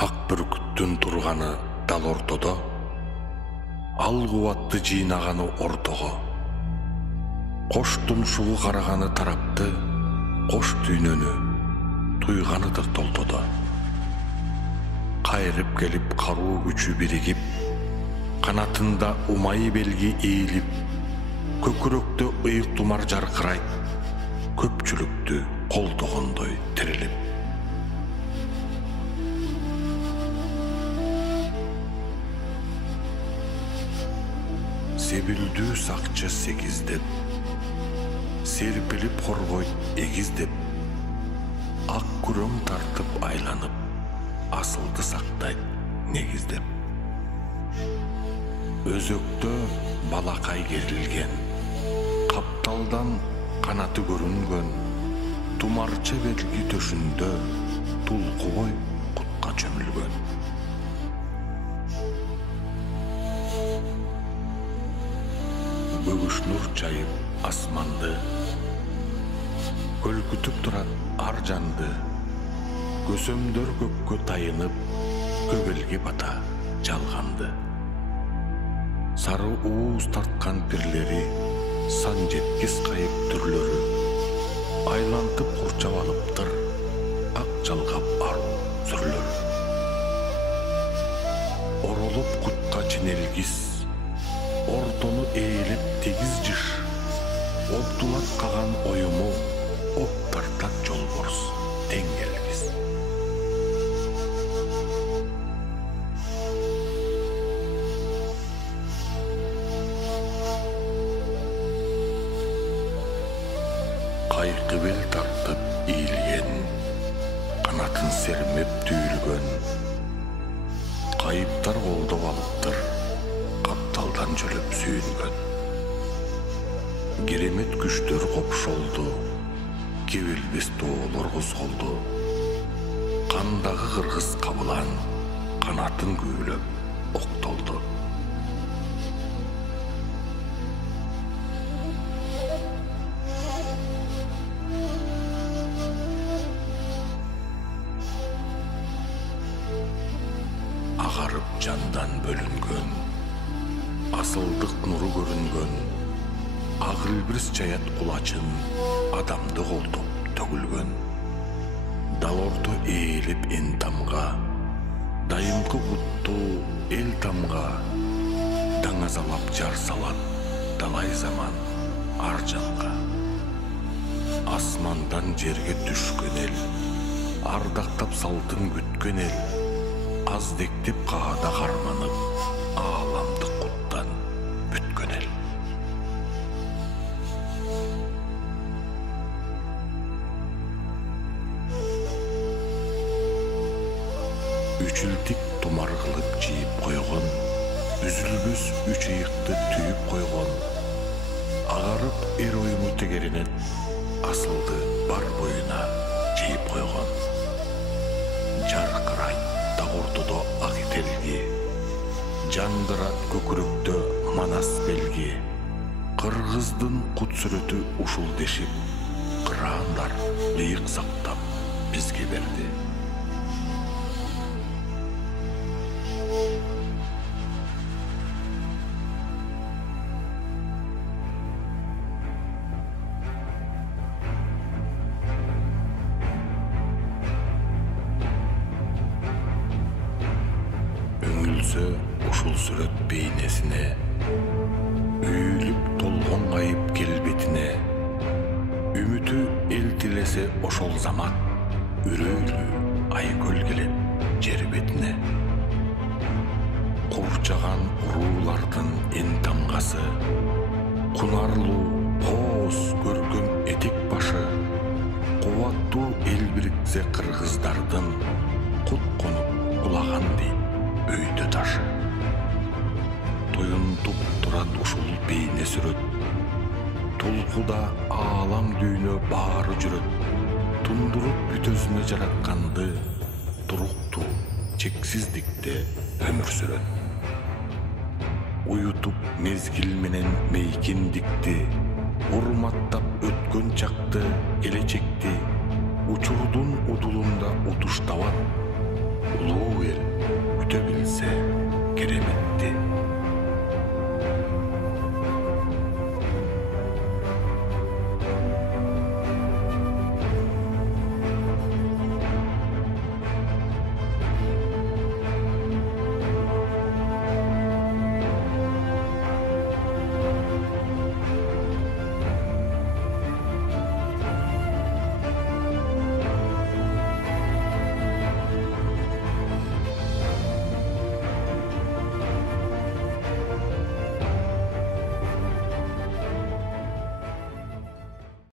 Ак бүркүттүн турганы дал ортодо, ал кубатты жыйнаганы ортого. Кош тумшулу караганы тарапты, кош түйнөнү туйганыдыр толтодо. Кайрып келип каруу күчү биригип, канатында умайы белги ийилип, көкүрөктө ыйык тумар жаркырайт, көпчүлүктү колдогондой тирилип. Себилдүү сакчы сегиздеп, серпилип коргойт эгиздеп, ак күрөң тартып айланып, асылды сактайт негиздеп. Өзөктө балакай керилген, капталдан канаты көрүнгөн, тумарча белги төшүндө тулкубой кутка чөмүлгөн. Бөгүш нур чайып асманды, көлкүтүп турат ар жанды, көсөмдөр көккө тайынып, көгөлгө бата жалганды. Сары ууз тарткан пирлери, сан жеткис кайып түрлөрү, айлантып курчап алыптыр, ак жалгап аруу сүрлөрү. Оролуп кутка чинелгис, ортону ээлеп тегиз жыш, оптулат каган оюму, оп тартат жолборс тең келгиз. Кайкы бел тартып ийилген, канатын сермеп түйүлгөн, кайыптар колдоп алыптыр, капталдан жөлөп сүйүнгөн. Керемет күчтөр копшолду, кебелбес тоолор козголду. Кандагы кыргыз кабылан канатын күүлөп октолду. Агарып жандан бөлүнгөн, асылдык нуру көрүнгөн, ак илбирс чаят кулачын адамды колдоп төгүлгөн. Дал орто ээлеп эн тамга, дайымкы буттуу эл тамга, даңазалап жар салат далай заман ар жанга. Асмандан жерге түшкөн эл, ардактап салтын күткөн эл, аздектеп каада карманып, ааламдык куттан бүткөн эл. Үчүлтик тумар кылып жийип койгон, үзүлбөс үч ыйыкты түйүп койгон, агарып эр оюму тегеренет, асылды бар боюна жийип койгон. Жаркырайт так ортодо ак ителги, жандырат көкүрөктө манас белги. Кыргыздын кут сүрөтү ушул дешип, кыраандар ыйык сактап бизге берди. Өңүлсө ушул сүрөт бейнесине, үйүлүп толгон кайып келбетине, үмүтү эл тилесе ошол замат, үрөйлүү айкөл келет жер бетине. Курчаган уруулардын эн тамгасы, кунарлуу кооз көркөм этек башы, кубаттуу эл бириксе кыргыздардын, кут конуп кулаган дейт өйдө ташы. Тоюнтуп турат ушул бейне сүрөт, тулкуда аалам дүйнө баары жүрөт, тундуруп бүтөсүнө жаратканды, туруктуу чексиздикте өмүр сүрөт. Уютуп мезгил менен мейкиндикти, урматтап өткөн чакты, келечекти, учурдун удулунда утуштабат, Uluu el üte bilse keremetti.